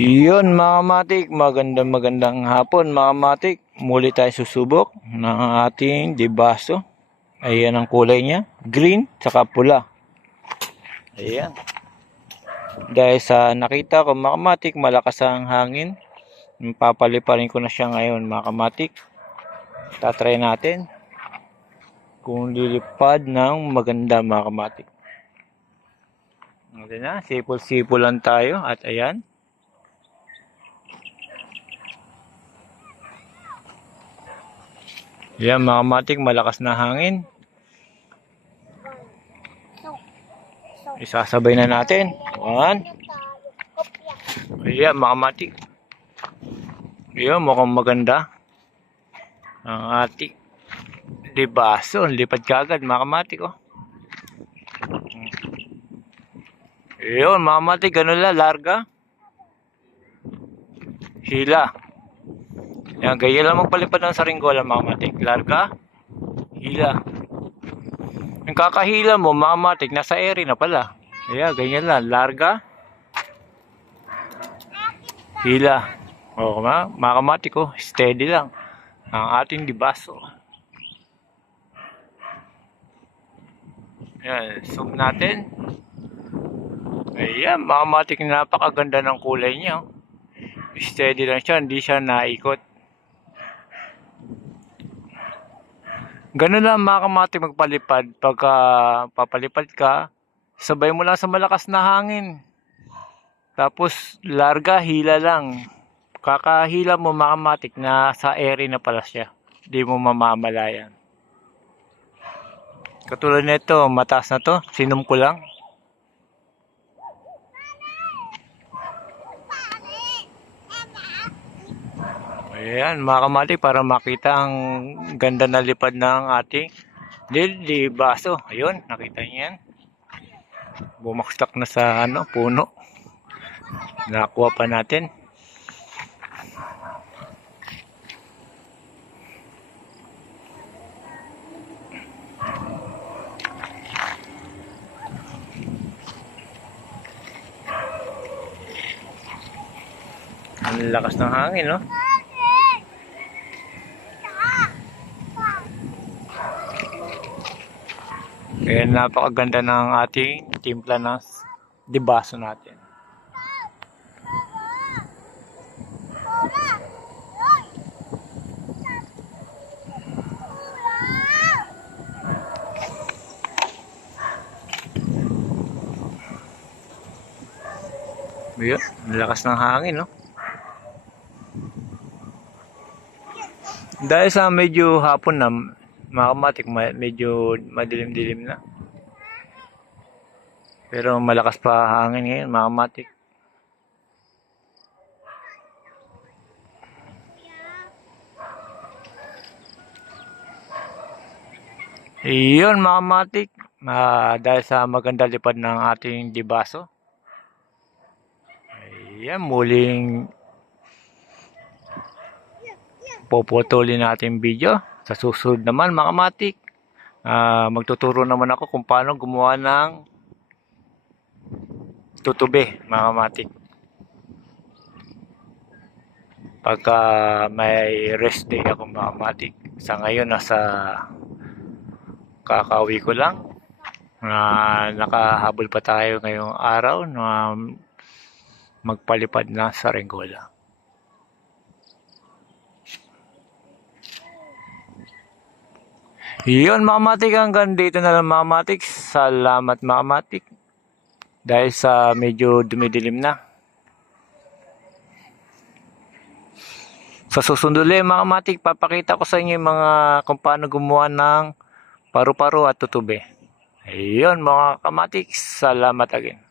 Yun mga matik, magandang magandang hapon mga matik. Muli tayo susubok ng ating dibaso. Ayan ang kulay niya, green tsaka pula. Ayan. Dahil sa nakita ko mga matik, malakas ang hangin. Papaliparin ko na siya ngayon mga kamatik. Tatry natin kung lilipad ng maganda mga kamatik. Ayan na, sipol-sipol lang tayo at ayan. Yan mga kamatik, malakas na hangin. Isasabay na natin. One. Ayan mga kamatik. Ayan, mukhang maganda. Ang ating libaso. Lipad kagad mga kamatik oh. Ayun, mga kamatik, ganun lang, larga. Hila. Yan, gaya lang magpalipad ng saringgola, mga kamatik. Larga, hila. Yung kakahila mo, mga kamatik, nasa area na pala. Ayan, ganyan lang, larga, hila. O, mga, kamatik, oh, steady lang. Ang ating dibaso. Yan, zoom natin. Ayan, mga kamatik, napakaganda ng kulay niya. oh. Steady lang siya, hindi siya naikot. Ganun lang mga kamatik magpalipad. Pagka papalipad ka, sabay mo lang sa malakas na hangin. Tapos larga, hila lang. Kakahila mo mga kamatik na sa area na pala siya. Hindi mo mamamalayan. Katulad nito, mataas na to. Sinom ko lang. Ayan, mga kamati, para makita ang ganda na lipad ng ating lilibaso. Ayun, nakita niyo yan. Bumaksak na sa ano, puno. Nakuha pa natin. Ang lakas ng hangin, no? Kaya napakaganda ng ating timpla ng dibaso natin. Ayan, lakas ng hangin, no? Dahil sa medyo hapon na, mga kamatik, ma- medyo madilim-dilim na. Pero malakas pa hangin ngayon, mga kamatik. Iyon mga kamatik, Ah, dahil sa maganda lipad ng ating dibaso. Ayan, muling puputulin natin video. Sa susunod naman mga kamatik, ah, magtuturo naman ako kung paano gumawa ng tutube mga kamatik. Pagka may rest day ako mga kamatik. Sa ngayon nasa kakawi ko lang. na nakahabol pa tayo ngayong araw na magpalipad na sa Rengola. Yun mga matik, hanggang dito na lang mga. Salamat mga. Dahil sa medyo dumidilim na. Sa susunod ulit mga papakita ko sa inyo yung mga kung paano gumawa ng paru-paro at tutube. Ayun mga kamatik, salamat again.